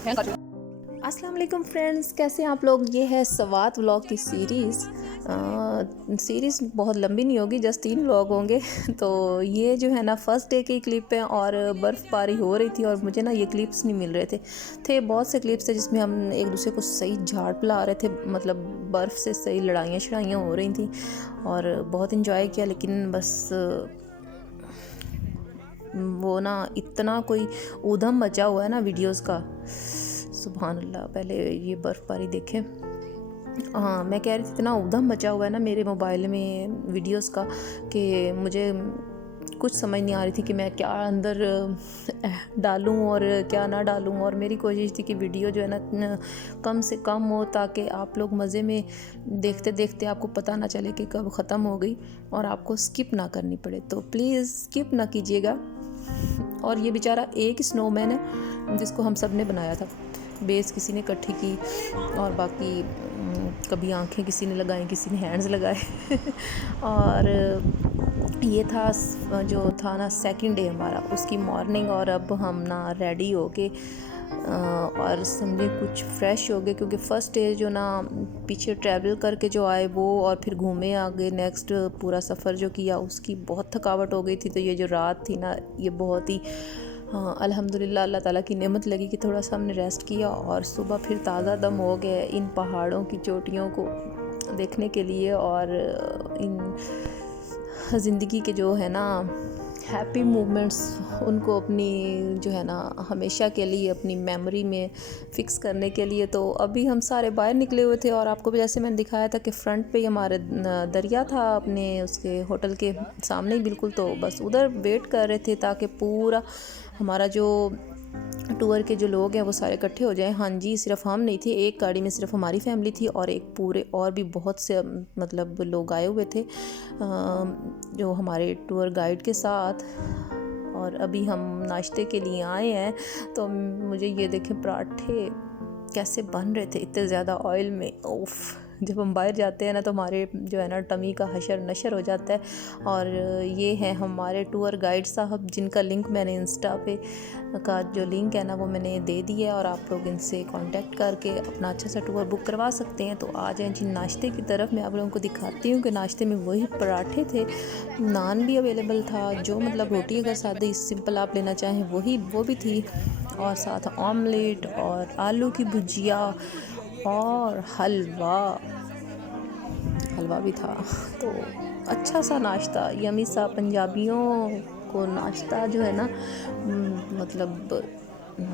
अस्सलाम वालेकुम फ्रेंड्स, कैसे हैं आप लोग। ये है सवात व्लॉग की सीरीज़ बहुत लंबी नहीं होगी, जस्ट 3 व्लॉग होंगे। तो ये जो है ना फर्स्ट डे की क्लिप है और बर्फ़बारी हो रही थी और मुझे ना ये क्लिप्स नहीं मिल रहे थे बहुत से क्लिप्स थे जिसमें हम एक दूसरे को सही झाड़ पिला रहे थे, मतलब बर्फ़ से सही लड़ाइयाँ शड़ाइयाँ हो रही थी और बहुत इंजॉय किया। लेकिन बस वो ना इतना कोई ऊधम मचा हुआ है ना वीडियोस का, सुभान अल्लाह। पहले ये बर्फ़बारी देखें। हाँ, मैं कह रही थी इतना ऊधम मचा हुआ है ना मेरे मोबाइल में वीडियोस का कि मुझे कुछ समझ नहीं आ रही थी कि मैं क्या अंदर डालूं और क्या ना डालूं। और मेरी कोशिश थी कि वीडियो जो है ना कम से कम हो ताकि आप लोग मज़े में देखते देखते आपको पता ना चले कि कब ख़त्म हो गई और आपको स्किप ना करनी पड़े। तो प्लीज़ स्किप ना कीजिएगा। और ये बेचारा एक स्नोमैन है जिसको हम सब ने बनाया था। बेस किसी ने इकट्ठी की और बाकी कभी आंखें किसी ने लगाई, किसी ने हैंड्स लगाए। और ये था जो था ना सेकंड डे हमारा, उसकी मॉर्निंग। और अब हम ना रेडी हो के और समझे कुछ फ्रेश हो गए, क्योंकि फ़र्स्ट डे जो ना पीछे ट्रैवल करके जो आए वो और फिर घूमे आगे नेक्स्ट पूरा सफ़र जो किया उसकी बहुत थकावट हो गई थी। तो ये जो रात थी ना ये बहुत ही अल्हम्दुलिल्लाह अल्लाह ताला की नेमत लगी कि थोड़ा सा हमने रेस्ट किया और सुबह फिर ताज़ा दम हो गए इन पहाड़ों की चोटियों को देखने के लिए। और इन ज़िंदगी के जो है ना हैप्पी मोमेंट्स उनको अपनी जो है ना हमेशा के लिए अपनी मेमोरी में फ़िक्स करने के लिए। तो अभी हम सारे बाहर निकले हुए थे और आपको भी जैसे मैंने दिखाया था कि फ़्रंट पे ही हमारे दरिया था अपने उसके होटल के सामने ही बिल्कुल। तो बस उधर वेट कर रहे थे ताकि पूरा हमारा जो टूर के जो लोग हैं वो सारे इकट्ठे हो जाएं। हाँ जी, सिर्फ हम नहीं थे, एक गाड़ी में सिर्फ हमारी फैमिली थी और एक पूरे और भी बहुत से मतलब लोग आए हुए थे जो हमारे टूर गाइड के साथ। और अभी हम नाश्ते के लिए आए हैं। तो मुझे ये देखें पराठे कैसे बन रहे थे इतने ज़्यादा ऑयल में। ओफ, जब हम बाहर जाते हैं ना तो हमारे जो है ना टमी का हशर नशर हो जाता है। और ये है हमारे टूर गाइड साहब जिनका लिंक मैंने इंस्टा पे का जो लिंक है ना वो मैंने दे दिया है और आप लोग इनसे कांटेक्ट करके अपना अच्छा सा टूर बुक करवा सकते हैं। तो आ जाएं जी नाश्ते की तरफ। मैं आप लोगों को दिखाती हूँ कि नाश्ते में वही पराठे थे, नान भी अवेलेबल था, जो मतलब रोटी अगर सादी सिंपल आप लेना चाहें वो भी थी, और साथ ऑमलेट और आलू की भुजिया और हलवा भी था। तो अच्छा सा नाश्ता, यमी सा। पंजाबियों को नाश्ता जो है ना मतलब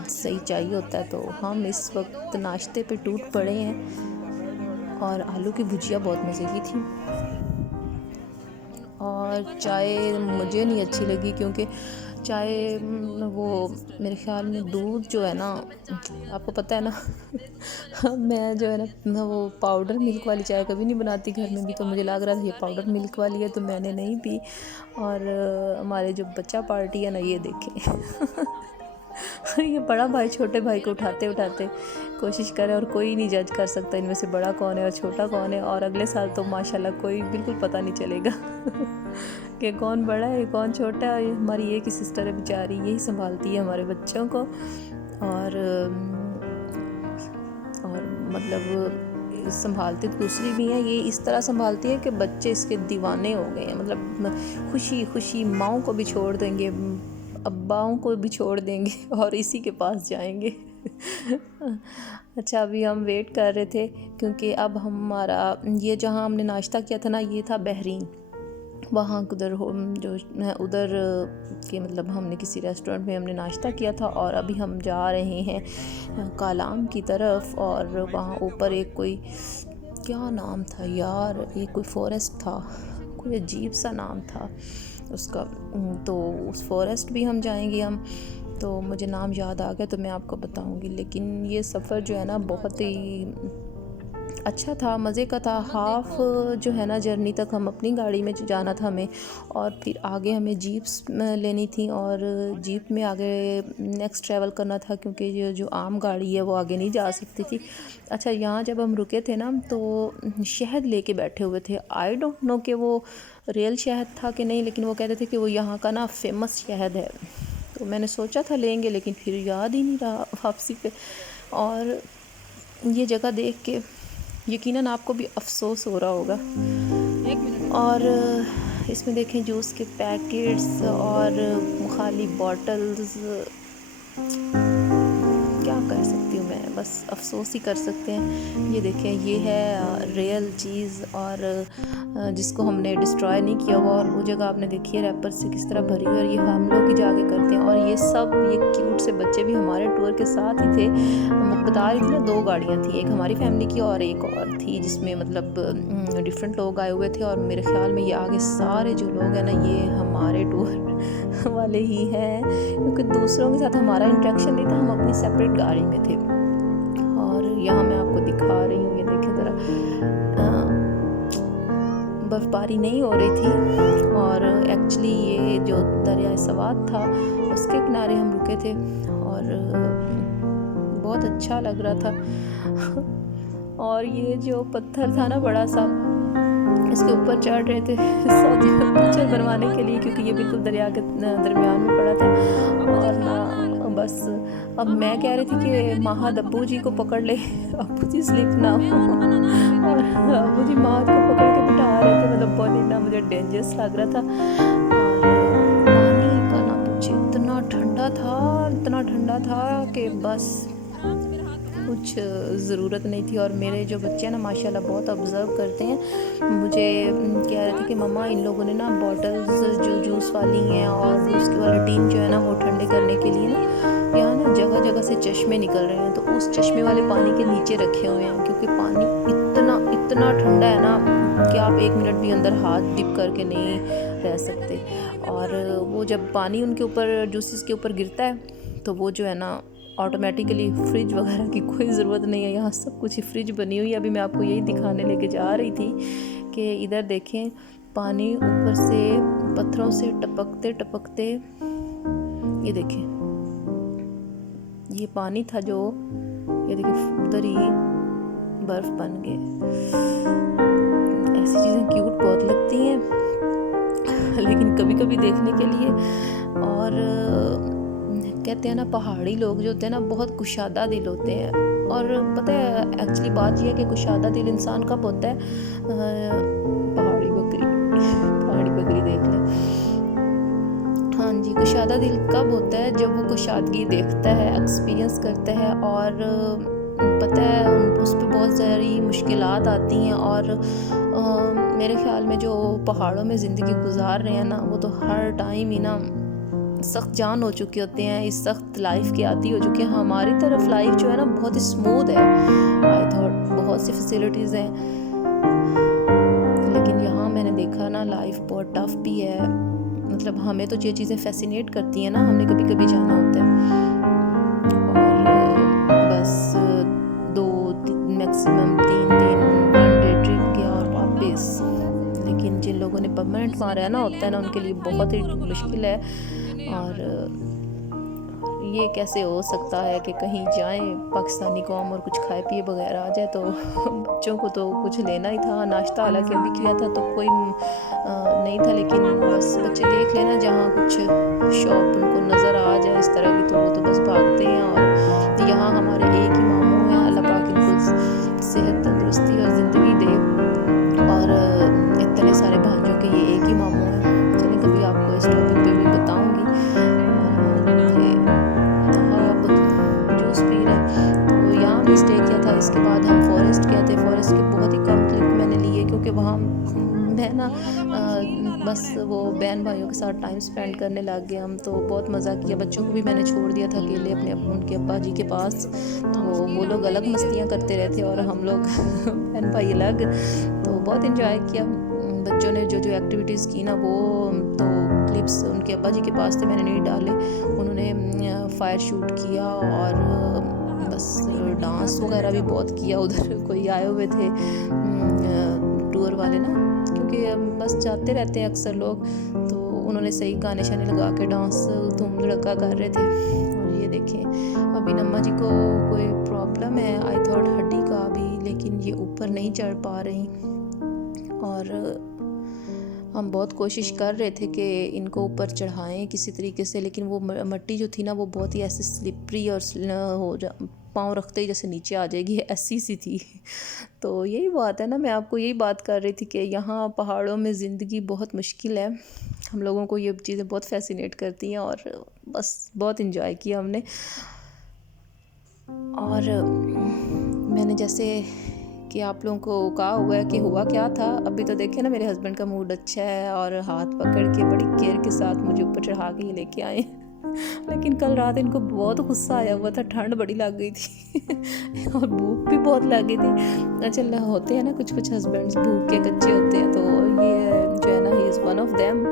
सही चाहिए होता है। तो हम इस वक्त नाश्ते पे टूट पड़े हैं और आलू की भुजिया बहुत मज़े की थी। और चाय मुझे नहीं अच्छी लगी क्योंकि चाय वो मेरे ख्याल में दूध जो है ना, आपको पता है ना मैं जो है ना वो पाउडर मिल्क वाली चाय कभी नहीं बनाती घर में भी। तो मुझे लग रहा था ये पाउडर मिल्क वाली है तो मैंने नहीं पी। और हमारे जो बच्चा पार्टी है ना ये देखें ये बड़ा भाई छोटे भाई को उठाते उठाते कोशिश करे और कोई नहीं जज कर सकता इनमें से बड़ा कौन है और छोटा कौन है। और अगले साल तो माशाल्लाह कोई बिल्कुल पता नहीं चलेगा कि कौन बड़ा है कौन छोटा है। हमारी एक ही सिस्टर है बेचारी, यही संभालती है हमारे बच्चों को। और मतलब संभालती तो दूसरी भी है, ये इस तरह संभालती है कि बच्चे इसके दीवाने हो गए हैं। मतलब खुशी खुशी माँओं को भी छोड़ देंगे, अब्बाओं को भी छोड़ देंगे और इसी के पास जाएंगे। अच्छा, अभी हम वेट कर रहे थे क्योंकि अब हमारा ये जहाँ हमने नाश्ता किया था ना ये था बहरीन। वहाँ उधर जो है उधर के मतलब हमने किसी रेस्टोरेंट में हमने नाश्ता किया था और अभी हम जा रहे हैं कालाम की तरफ। और वहाँ ऊपर एक कोई क्या नाम था यार, एक कोई फॉरेस्ट था, कोई अजीब सा नाम था उसका। तो उस फॉरेस्ट भी हम जाएंगे हम। तो मुझे नाम याद आ गया तो मैं आपको बताऊंगी। लेकिन ये सफ़र जो है ना बहुत ही अच्छा था, मज़े का था। हाफ़ जो है ना जर्नी तक हम अपनी गाड़ी में जाना था हमें, और फिर आगे हमें जीप्स लेनी थी और जीप में आगे नेक्स्ट ट्रैवल करना था क्योंकि ये जो आम गाड़ी है वो आगे नहीं जा सकती थी। अच्छा, यहाँ जब हम रुके थे ना तो शहद लेके बैठे हुए थे। आई डोंट नो कि वो रियल शहद था कि नहीं, लेकिन वो कहते थे कि वो यहाँ का ना फेमस शहद है। तो मैंने सोचा था लेंगे लेकिन फिर याद ही नहीं रहा वापसी पे। और ये जगह देख के यकीनन आपको भी अफसोस हो रहा होगा। और इसमें देखें जूस के पैकेट्स और खाली बॉटल्स, क्या कह सकती हूँ मैं, बस अफसोस ही कर सकते हैं। ये देखें, ये है रियल चीज़ और जिसको हमने डिस्ट्रॉय नहीं किया हुआ। और वो जगह आपने देखी है रैपर से किस तरह भरी हुई, और ये हम लोग ही जाके करते हैं। और ये सब ये क्यूट से बच्चे भी हमारे टूर के साथ ही थे। हम बता रही थी ना, 2 गाड़ियाँ थी, एक हमारी फैमिली की और एक और थी जिसमें मतलब डिफरेंट लोग आए हुए थे। और मेरे ख्याल में ये आगे सारे जो लोग हैं ना, ये हमारे टूर वाले ही हैं, क्योंकि दूसरों के साथ हमारा इंटरेक्शन नहीं था, हम अपनी सेपरेट गाड़ी में थे। और यहाँ मैं आपको दिखा रही हूँ, ये देखें ज़रा, बर्फ़बारी नहीं हो रही थी और एक्चुअली ये जो दरियाए सवात था उसके किनारे हम रुके थे और बहुत अच्छा लग रहा था। और ये जो पत्थर था ना बड़ा सा, इसके ऊपर चढ़ रहे थे पिक्चर बनवाने के लिए, क्योंकि ये बिल्कुल दरिया के दरमियान में पड़ा था। और ना बस अब मैं कह रही थी कि माहद अब्बू जी को पकड़ ले, अब्बू जी स्लिप ना हो। और अब्बू जी माहद को पकड़ के बिठा रहे थे, मतलब बहुत ही ना मुझे डेंजरस लग रहा था। और पानी का ना पूछे, इतना ठंडा था कि बस कुछ ज़रूरत नहीं थी। और मेरे जो बच्चे हैं ना माशाल्लाह बहुत ऑब्ज़र्व करते हैं। मुझे कह रहे थे कि मम्मा इन लोगों ने ना बॉटल्स जो जूस वाली हैं और उसके वाला टीन जो है ना वो ठंडे करने के लिए ना यहाँ ना जगह जगह से चश्मे निकल रहे हैं, तो उस चश्मे वाले पानी के नीचे रखे हुए हैं, क्योंकि पानी इतना ठंडा है ना कि आप 1 मिनट भी अंदर हाथ डिप करके नहीं रह सकते। और वो जब पानी उनके ऊपर जूसेस के ऊपर गिरता है तो वो जो है ना ऑटोमेटिकली फ्रिज वगैरह की कोई ज़रूरत नहीं है, यहाँ सब कुछ ही फ्रिज बनी हुई है। अभी मैं आपको यही दिखाने लेके जा रही थी कि इधर देखें, पानी ऊपर से पत्थरों से टपकते टपकते, ये देखें, ये पानी था जो, ये देखिए उधर ही बर्फ़ बन गए। ऐसी चीज़ें क्यूट बहुत लगती हैं लेकिन कभी कभी देखने के लिए। और कहते हैं ना पहाड़ी लोग जो होते हैं ना बहुत कुशादा दिल होते हैं। और पता है एक्चुअली बात यह है कि कुशादा दिल इंसान कब होता है, पहाड़ी बकरी देख ले, हाँ जी, कुशादा दिल कब होता है, जब वो कुशादगी देखता है, एक्सपीरियंस करता है। और पता है उस पर बहुत सारी मुश्किलात आती हैं। और मेरे ख्याल में जो पहाड़ों में ज़िंदगी गुजार रहे हैं ना, वो तो हर टाइम ही ना सख्त जान हो चुके होते हैं, इस सख्त लाइफ के आदी हो चुके हैं। हमारी तरफ लाइफ जो है ना बहुत ही स्मूथ है, आई थॉट बहुत सी फैसिलिटीज़ हैं, लेकिन यहाँ मैंने देखा ना लाइफ बहुत टफ भी है। मतलब हमें तो ये चीज़ें फैसिनेट करती हैं ना, हमने कभी कभी जाना होता है और बस 2 मैक्सिमम 3 दिन 1 डे ट्रिप किया और वापस। लेकिन जिन लोगों ने परमानेंट वहाँ रहना होता है ना, उनके लिए बहुत ही मुश्किल है। और ये कैसे हो सकता है कि कहीं जाएं पाकिस्तानी कौम और कुछ खाए पिए बगैर आ जाए। तो बच्चों को तो कुछ लेना ही था, नाश्ता हालांकि अभी किया था तो कोई नहीं था, लेकिन बस बच्चे देख लेना जहाँ कुछ शॉप उनको नज़र आ जाए इस तरह की, तो वो तो बस भागते हैं। और यहाँ हमारे एक ही मामू हैं, अल्लाह पाक इनको सेहत तंदुरुस्ती और ज़िंदगी दे। और इतने सारे भांजों के ये एक ही मामू हैं। चलिए कभी आपको इस टॉपिक पे भी बताऊंगी। अब जूस पी रहे तो यहाँ भी स्टे किया था, इसके बाद हम फॉरेस्ट गए थे। फॉरेस्ट के बहुत ही कम क्लिप मैंने लिए, क्योंकि वहाँ मैं ना बस वो बहन भाइयों के साथ टाइम स्पेंड करने लग गए हम, तो बहुत मज़ा किया। बच्चों को भी मैंने छोड़ दिया था अकेले उनके अब्बा जी के पास, तो वो लोग अलग मस्तियाँ करते रहते और हम लोग बहन भाई अलग, तो बहुत इंजॉय किया। बच्चों ने जो एक्टिविटीज़ की ना, वो तो क्लिप्स उनके अब्बा जी के पास थे, मैंने नहीं डाले। उन्होंने फायर शूट किया और बस डांस वगैरह भी बहुत किया। उधर कोई आए हुए थे टूर वाले ना, क्योंकि बस जाते रहते हैं अक्सर लोग, तो उन्होंने सही गाने शाने लगा के डांस धूम धड़का कर रहे थे। और ये देखें, अभी नम्मा जी को कोई प्रॉब्लम है, आई थॉट हड्डी का भी, लेकिन ये ऊपर नहीं चढ़ पा रही। और हम बहुत कोशिश कर रहे थे कि इनको ऊपर चढ़ाएं किसी तरीके से, लेकिन वो मिट्टी जो थी ना वो बहुत ही ऐसे स्लिपरी और हो जा पाँव रखते ही जैसे नीचे आ जाएगी, ऐसी सी थी। तो यही बात है ना, मैं आपको यही बात कर रही थी कि यहाँ पहाड़ों में ज़िंदगी बहुत मुश्किल है। हम लोगों को ये चीज़ें बहुत फैसिनेट करती हैं और बस बहुत इन्जॉय किया हमने। और मैंने जैसे कि आप लोगों को कहा हुआ है कि हुआ क्या था, अभी तो देखे ना मेरे हस्बैंड का मूड अच्छा है और हाथ पकड़ के बड़ी केयर के साथ मुझे ऊपर चढ़ा के ये लेके आए। लेकिन कल रात इनको बहुत गुस्सा आया हुआ था, ठंड बड़ी लग गई थी और भूख भी बहुत लग गई थी। अच्छा, होते हैं ना कुछ कुछ हस्बैंड्स भूख के कच्चे होते हैं, तो ये जो है ना he is one of them.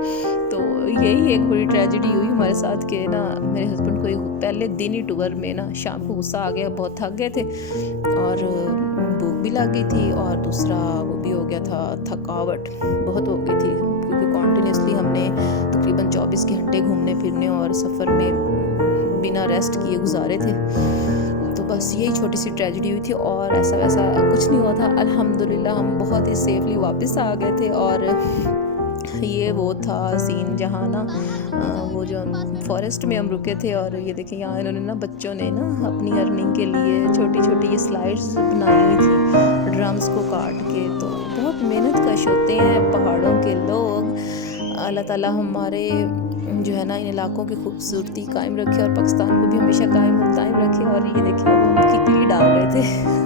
तो यही एक बड़ी ट्रेजेडी हुई हमारे साथ कि ना मेरे हस्बैंड को पहले दिन ही टूर में ना शाम को गुस्सा आ गया, बहुत थक गए थे और भूख भी लग गई थी, और दूसरा वो भी हो गया था, थकावट बहुत हो गई थी क्योंकि कॉन्टीन्यूसली हमने तकरीबन 24 घंटे घूमने फिरने और सफ़र में बिना रेस्ट किए गुजारे थे। तो बस यही छोटी सी ट्रेजेडी हुई थी और ऐसा वैसा कुछ नहीं हुआ था। अल्हम्दुलिल्लाह हम बहुत ही सेफली वापस आ गए थे। और ये वो था सीन जहाँ ना वो जो फॉरेस्ट में हम रुके थे, और ये देखें यहाँ इन्होंने ना बच्चों ने ना अपनी अर्निंग के लिए छोटी छोटी ये स्लाइड्स बनाई हुई थी ड्रम्स को काट के। तो बहुत मेहनत कश होते हैं पहाड़ों के लोग। अल्लाह ताला हमारे जो है ना इन इलाकों की खूबसूरती कायम रखे और पाकिस्तान को भी हमेशा कायम रखे। और ये देखिए अब हम किकली डाल रहे थे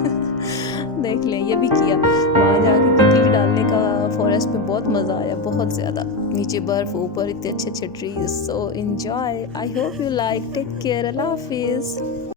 देख लें ये भी किया, वहाँ जाके किकली डालने का फॉरेस्ट में बहुत मज़ा आया, बहुत ज़्यादा। नीचे बर्फ़, ऊपर इतने अच्छे अच्छे trees. So enjoy. I hope you like. Take care. अल्लाह हाफिज़।